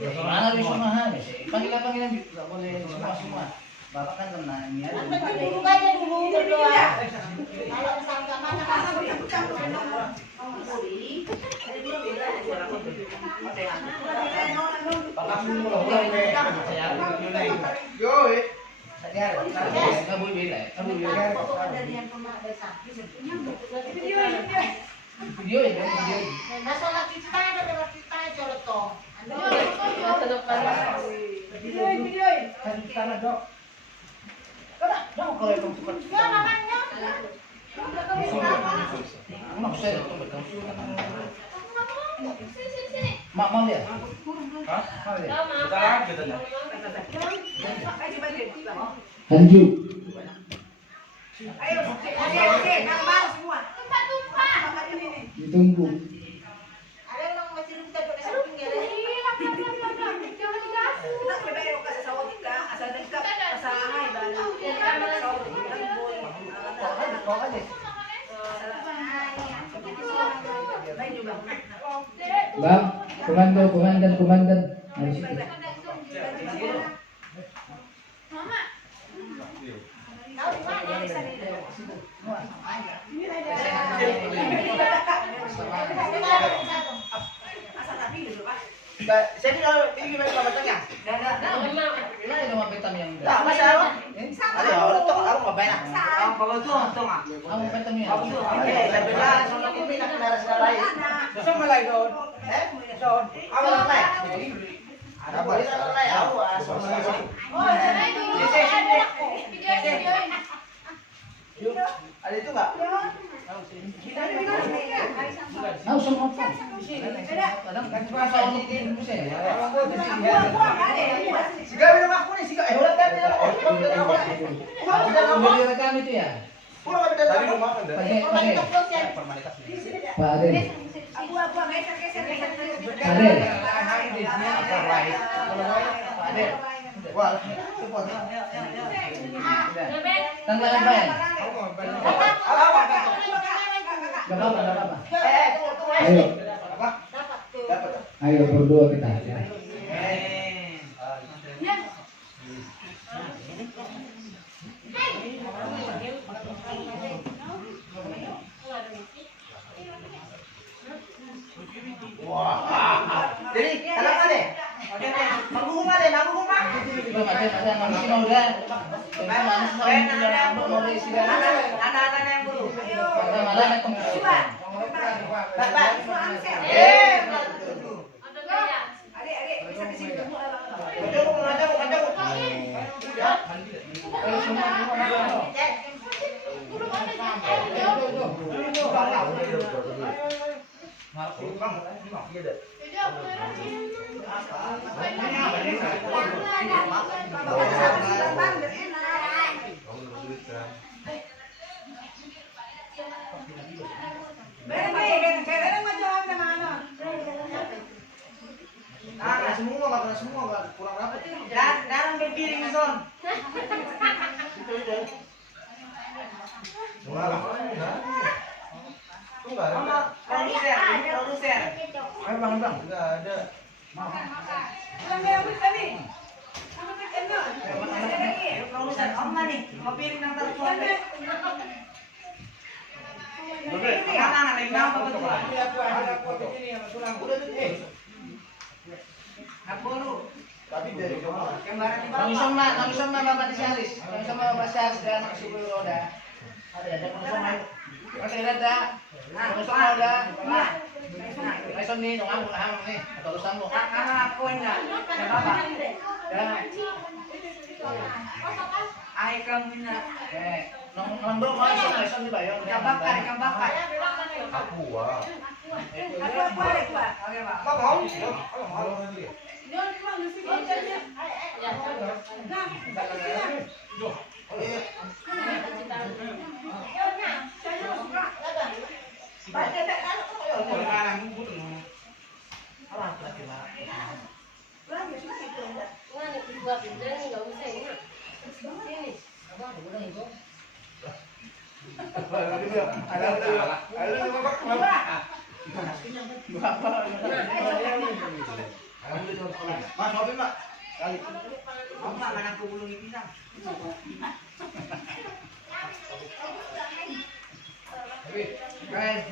Mana bisa mahal sih? Panggilan nggak boleh semua. Bapak kan kena ini ya. Dulu aja dulu berdoa. Kalau misalkan mana video ya, video. masalah kita ada kita colok toh. Video. Kan sana dok. Dong kalau itu cepat. Ya namanya. Mak saya itu betul. Mak mau dia? Hah? Mau dia? Sekarang kita dah. Lanjut. Ayo, oke, nambah semua. Tumpah. Ditunggu. Ada yang masih kita pakai samping ya. Kita sebenarnya mau kasih sawah kita, asal dekat, asal hai bala. Kau aja. Baik juga. Bang, komandan. Harus itu. Tahu di mana? Asal tapi dulu, Pak. Saya ni kalau ini gimana Bapak tanya? Ini ada mah betam yang. Tak masalah. Ada orang tu orang apa nak? Orang bawa tu tu ah. Kamu betam ya. Okey, tapi lah soalnya aku pindah ke lain. Sama lain tu. So, awak apa? Ada boleh sama lain awak sama lain. Ada itu enggak? Tahu semua apa? Kadang kan cuma soal ini bisa ya. Siga minum aku ni, siga ulat kan. Sudah direkam itu ya? Pulang ada tadi rumah kan. Pakai. Pak Aden. Aku geser. Aden. Pak Ade. Wah, cepat. Tanggal apa ya? Gak apa-apa. Ayo, Dapat. ayo berdua kita. Jadi, kalau ada. Manggung rumah deh, manggung rumah. Ada manusia mau udah. Mau isi dah. Anak-anak yang buru. Ada malah nak komisi. Bapak. Adik, bisa di sini semua. Semua enggak kurang apa? Jangan berpiring son. Itu. Produser. Ayo bang. Enggak ada. Produser, om mana nih? Mau piring nang taruh tuan. Mana lagi nama betul. Aku lu. Tapi dari kemarin Nang sama Bapak Sialis. Nang sama Bapak Sialis dan Mak Subul Roda. Ada Nang sama. Masih ada. Nang sama ada. Laison nih, nong hang nih. Tulisan mo. Ako enggak. Bapak. Ay kang mina. Nong bro mo laison di ba yung bakar. Aku wah. Aku boleh, Pak. Oke, Pak. Mau? Mas, maafin Mak. Kali. Mau Mak, mana aku belum pisang. Guys,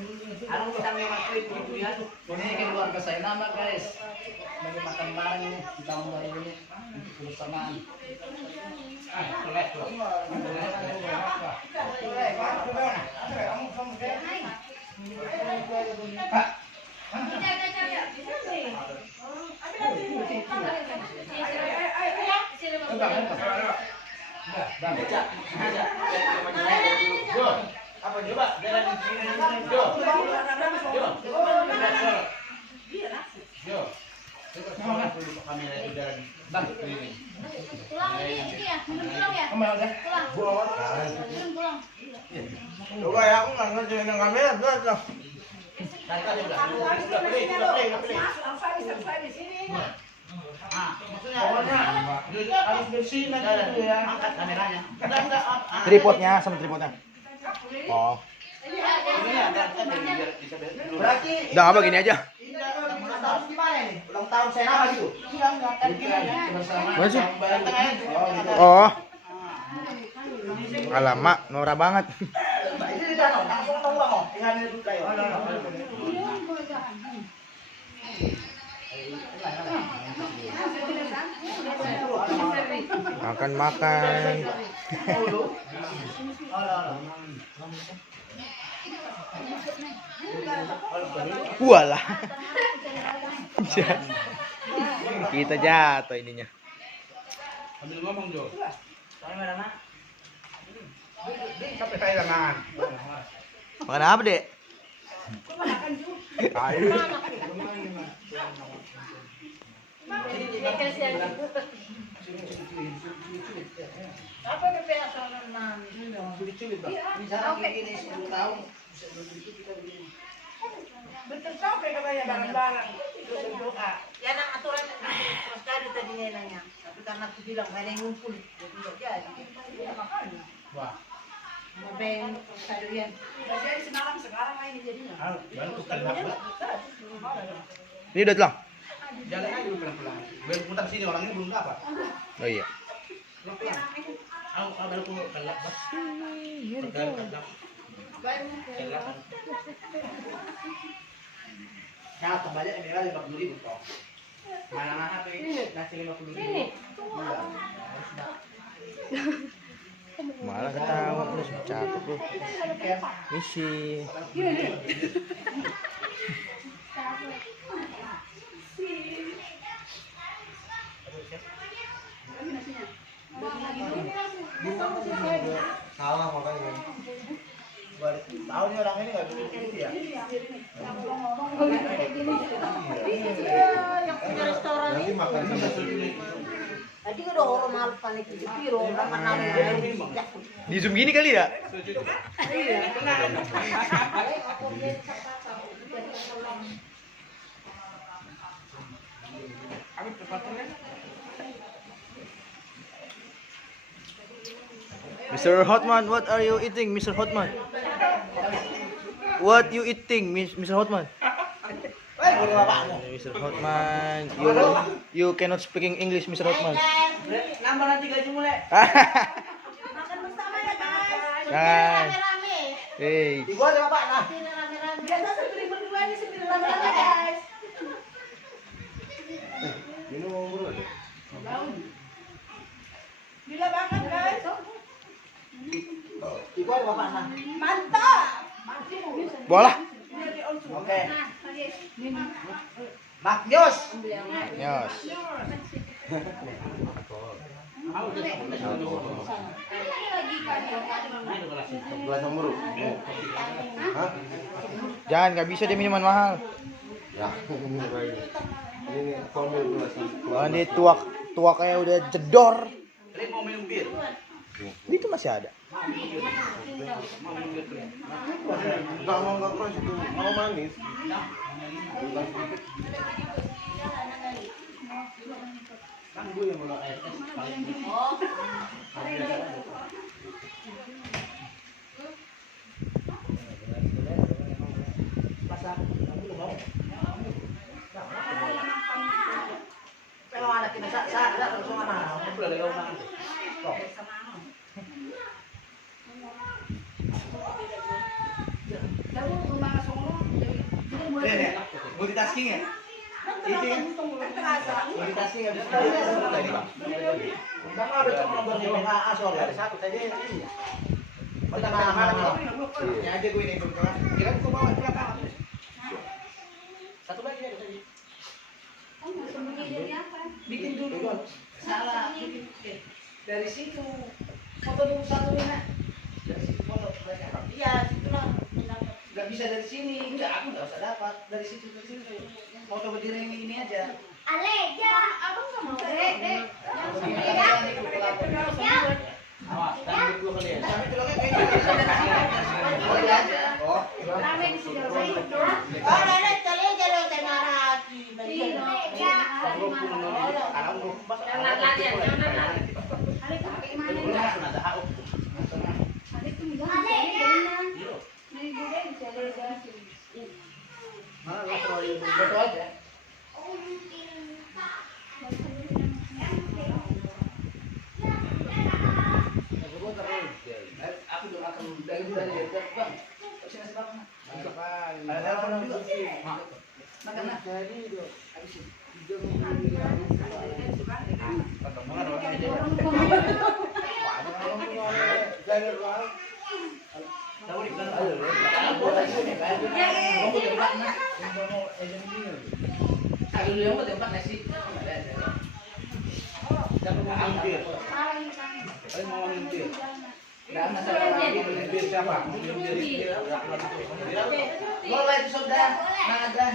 Anong pisang yang aku itu ya? ini keluarga saya nama guys. Lagi makan bareng ini di tahun baru ini untuk kebersamaan. Apa coba? Jalan di sini. Jo. Jo. Kamera itu jalan. Bang, Pulang ini ya, minum pulang ya. kemana udah? Pulang. Minum pulang. Coba ya, aku nggak ngerti yang kamera tuh. Tadi udah. Pokoknya harus bersih nanti ya. Angkat kameranya. Enggak. Tripodnya sama tripodnya. Oh. Ini ada biar bisa berarti Udah apa gini aja. ulang tahun gimana nih? Ulang tahun saya nama gitu. Enggak kan gini aja. Mana sih? Tengah Oh. Alamak, norak banget. Ini di danau, langsung tahu bang, tinggal di dulu kayo. Makan. Walah. Kita jatuh ininya. Ambil ngomong Jo. Sampai saya lengan. Makan apa, Dek? Ayo. Apa nih penasaran man? Sulit-sulit bang. Misalnya kayak gini 10 tahun. Betul capek katanya barang-barang. Berdoa. Ya nang aturan terus tadi tadinya nanya. Tapi karena aku bilang nggak ada yang ngumpul, jadi nggak jadi. Ya makanya. Wah. Mau beng sekalian. Jadi sekarang ini jadinya. Baru tukar dapat. Ini udah telang. Jalan aja dulu pelan-pelan. Baru putar sini orang ini belum dapat. Oh iya. Aku baru kelak bas. Kelak. Nah, kembali ini kali 50.000 toh. Mana-mana tuh ini nasi 50.000. Malah ketawa terus cakep lu. Misi. Salah makanya. Balik tahunnya orang ini nggak dulu ya. Yang punya restoran ini. Makan sama Tadi udah orang malu panik di piro, orang kenal. Di zoom gini kali ya? Mr. Hotman, what are you eating, Mr. Hotman? What you eating, Mr. Hotman? Mr. Hotman, you cannot speaking English, Mr. Hotman. Nambah nanti gaji mulai. Makan bersama ya guys. Jangan. Rame-rame. Hey. Di gua ada bapak nah. Rame-rame. Biasa sendiri berdua nih sendiri rame-rame guys. Minum bro. Gila banget guys. Di gua ada bapak nah. Mantap. Bola. Oke. Magnus. Yos. Gelas nomor. Hah? Jangan, nggak bisa dia minuman mahal. Ya. Ini formil gelas. Kalau dia tuak kayak udah jedor. Kalian mau minum bir? Itu masih ada. Enggak mau keras itu, mau manis. Kan gue yang mau air es paling. multitasking ya? Itu ya? Multitasking habis itu. Bang ada cuma nonton PKA soalnya ada satu tadi ini. Tengah malam ini. Ya aja gue ini dulu kan. Kira gue bawa berapa? Satu lagi ada tadi. Bikin dulu. Salah. Dari situ. Foto dulu satu ya. Dari situ foto. Iya, situlah. Gak bisa dari sini. Enggak, aku gak usah dapat. Dari situ ke situ. Foto berdiri ini aja. Ale, ya, abang nggak mau. Dek. Awas, tangan dulu kali ya. Sampai tulangnya kayaknya dari sini. Boleh aja. Oh, Rame di sini. Oh, nenek kalian kalau tengah hati. Foto aja. Aku udah makan dari bang. Sini sebab. Ada telepon juga. Makan lah. Habis itu. Mulai itu sudah, ada,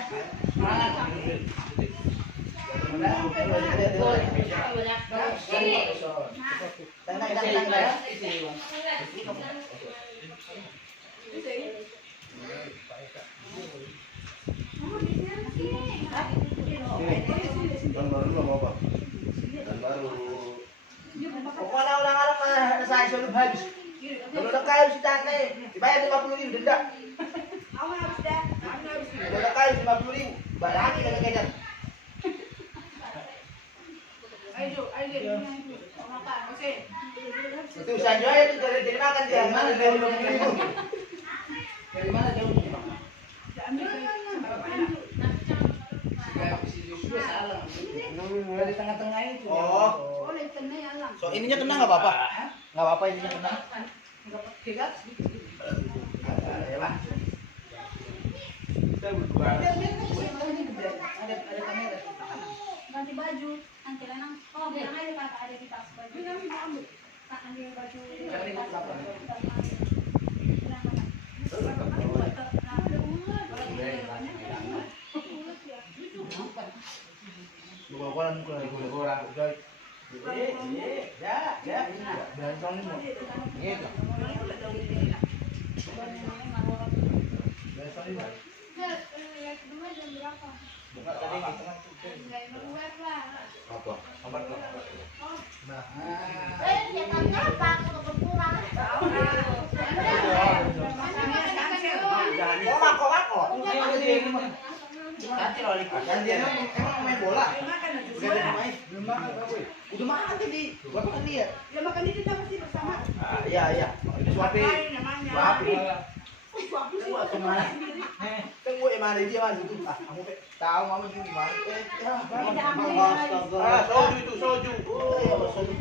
pokoknya orang-orang mana saya selalu habis. Kalau udah kaya si tante, dibayar 50.000 denda. Kalau udah kaya 50.000, bayar lagi dengan kejar. Itu usaha jual itu dari makan dia. Mana dari 50.000? Dari mana jauh? Dari tengah-tengah itu. Oh. So ininya kena nggak apa-apa? Nggak apa-apa ininya kena. Tidak. Ya lah. Ada kamera. Ganti baju, nanti lenang. Oh, bilang aja kakak ada di tas baju. Tak ambil baju. Dua orang coy. Ya. Dan tahun ini. Gitu. Bukan tadi apa? Ya tanya apa? Kalau berkurang. Kok. Nanti loh kan dia emang main bola. Udah main. Belum makan gue. Udah makan tadi. Gua makan dia. Ya makan itu pasti bersama. Iya. Ini suapin. Suapin. Gua kemana? Kan gue emang ada dia mas itu. Kamu tahu mama juga gimana? Astaga. Soju itu soju. Soju.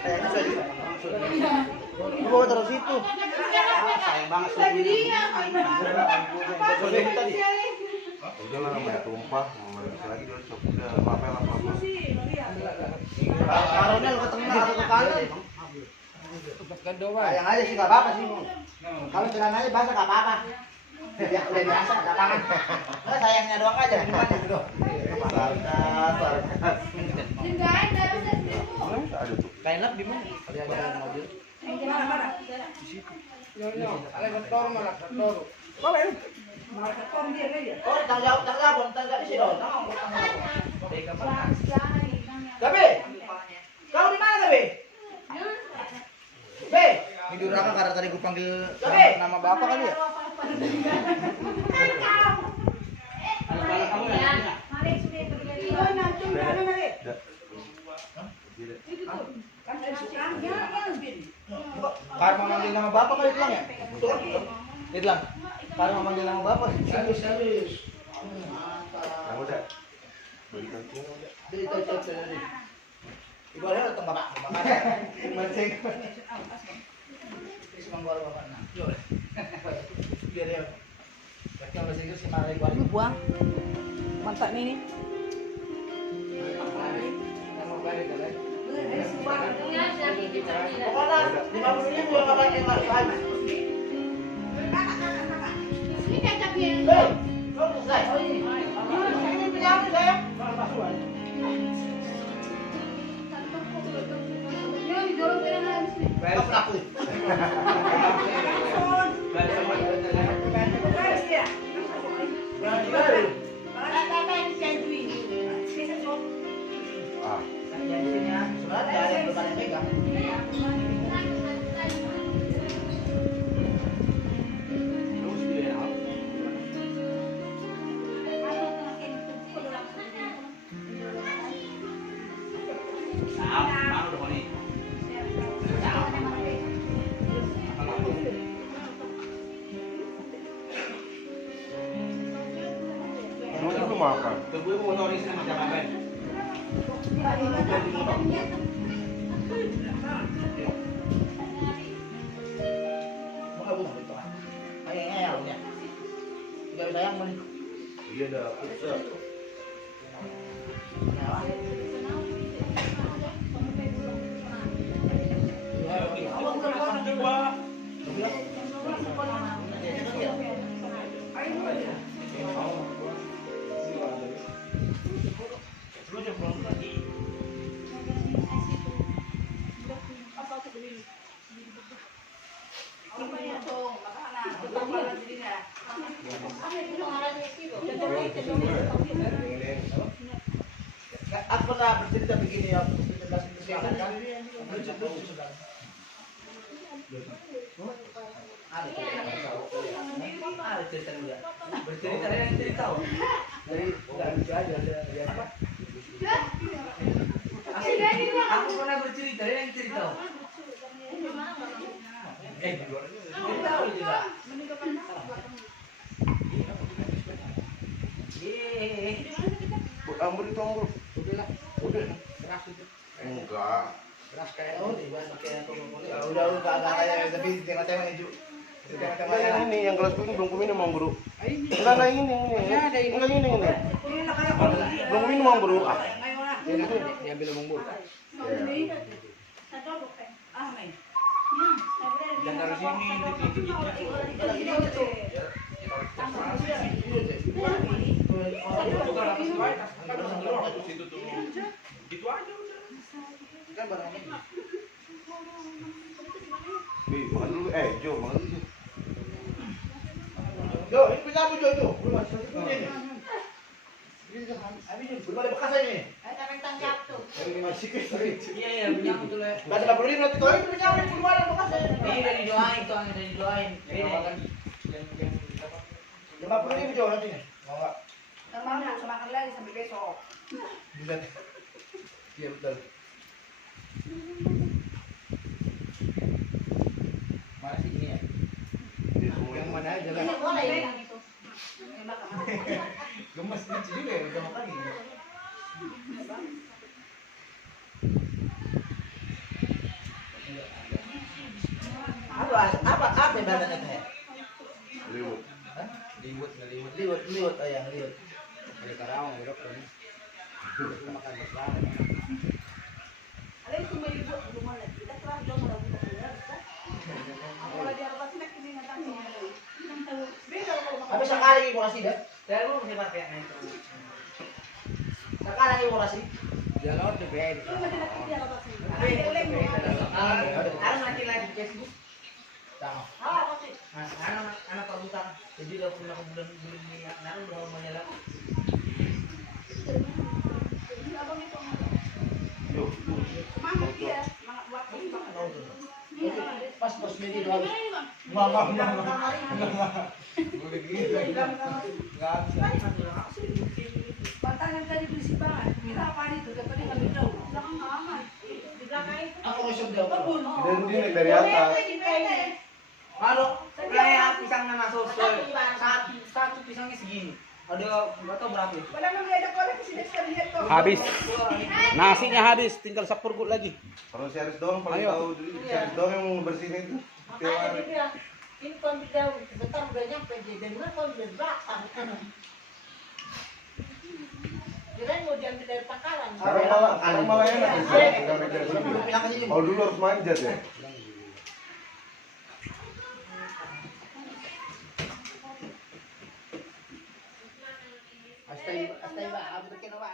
Kayaknya soju. Lu bawa terus itu. Sayang banget soju. Soju itu tadi. Udah lah namanya tumpah, mau bisa lagi udah cukup udah apa. Taruhnya lu ke tengah atau ke kanan. Sayang aja sih nggak apa-apa sih. Kalau celananya basah nggak apa-apa. Ya udah biasa nggak apa-apa. Nggak sayangnya doang aja gimana gitu doang. Ada tuh. Kain lap di mana? Kalau ada mobil. Mana? Ada kantor malah kantor. Boleh. Marketing dia aja. Oh, tanggung jawab di sini dong. Gabe, kau di mana Gabe? Gabe, ini durhaka karena tadi gue panggil nama bapak kali ya. Karena manggil nama bapak kali itu ya? Itu. Parang memanggil nama bapak. Habis. Yang udah. Beli kantin udah. Jadi. Ibaratnya datang bapak. Mancing. Terus manggol bapak nak. Yo. Biar dia. Baca bahasa Inggris si Mari Kuali. Buang. Mantap nih. Nama Kuali dah. Pokoknya Pokoknya 50.000 yang bapak yang lagi. ini kacang ya. Hei, kamu selesai. Oh ini. Ini penyamun saya. Yo, dorong kira habis nih. Kamu takut. Ah, Saya di sini ya. Sebenarnya ada yang belum ada yang pegang. terus dia ya. Kamu itu makan. Tunggu motoris sama jangan. Mau nggak bunuh itu kan? Kayaknya ya punya. Tidak bisa yang beli. Iya dah, pizza. Aku pernah bercerita begini ya, bercerita siang kan? Ada cerita juga. Bercerita yang cerita. Jadi nggak lucu aja dia. Aku pernah bercerita yang cerita. Tahu juga. Ambur itu ambur. Udah. Keras itu. Enggak. Keras kayak kayak udah agak kayak tapi tengah-tengah hijau. Enggak, yang ini yang gelas ini belum kuminum Bang Bro. Enggak ini. Enggak ini. Belum kuminum Bang Bro. Ah. Diambil Bang Bur. Jangan dari sini, Gitu aja udah. Kan barangnya. Bi, makan dulu. Jo, makan dulu. Jo, ini punya aku Jo itu. Belum ada ini. Belum ada bekas ini. Ini masih kecil. Iya, punya aku tuh. Enggak ada 50.000 nanti tuh itu punya aku belum ada bekasnya. Ini udah didoain tuh, udah didoain. Beda. 50.000 Jo nanti. Mau enggak? Makan lagi sampai besok. Bukan. Iya betul. Mana sih ini ya? Yang mana aja lah. Gemes lucu juga ya, udah makan ini. Apa ibaratnya teh? Liwut. Liwut, ayang liwut. Ada karawang, ada dokter. Makan besar. Tapi sekali lagi mau kasih dah. Saya lu mesti pakai yang itu. Sekali lagi mau kasih. Jalur di bed. Sekarang lagi live di Facebook. Tahu. Anak Pak Butang. Jadi lo punya bulan ini, naruh udah mau nyala. Yuk. Pas media itu habis. Mama. Batang yang tadi berisik banget. Kita apa itu? Tadi ngambil daun. Belakang kamar. Di belakang itu. Aku mau coba. Kebun. Dan dia naik dari atas. Halo. Kaya pisang na nasusol. Satu pisangnya segini. Ada nggak tahu berapa itu. Wala nang ada ko lang kasi desperate ko. Habis. Nasinya habis, tinggal sapurgut lagi. Kalau si Aris doang paling Ayo. tahu si Aris doang yang mau bersihin itu. Tiap Makanya hari. dia bilang, ini kalau kita sebentar udah nyampe dia dan mana kalau dia belakang. Kirain mau diambil dari pangkalan. Sekarang malah enak ya. Tinggal dari sini. Kalau dulu harus manjat ya. Hasta iba, hasta iba. Abot ka na ba?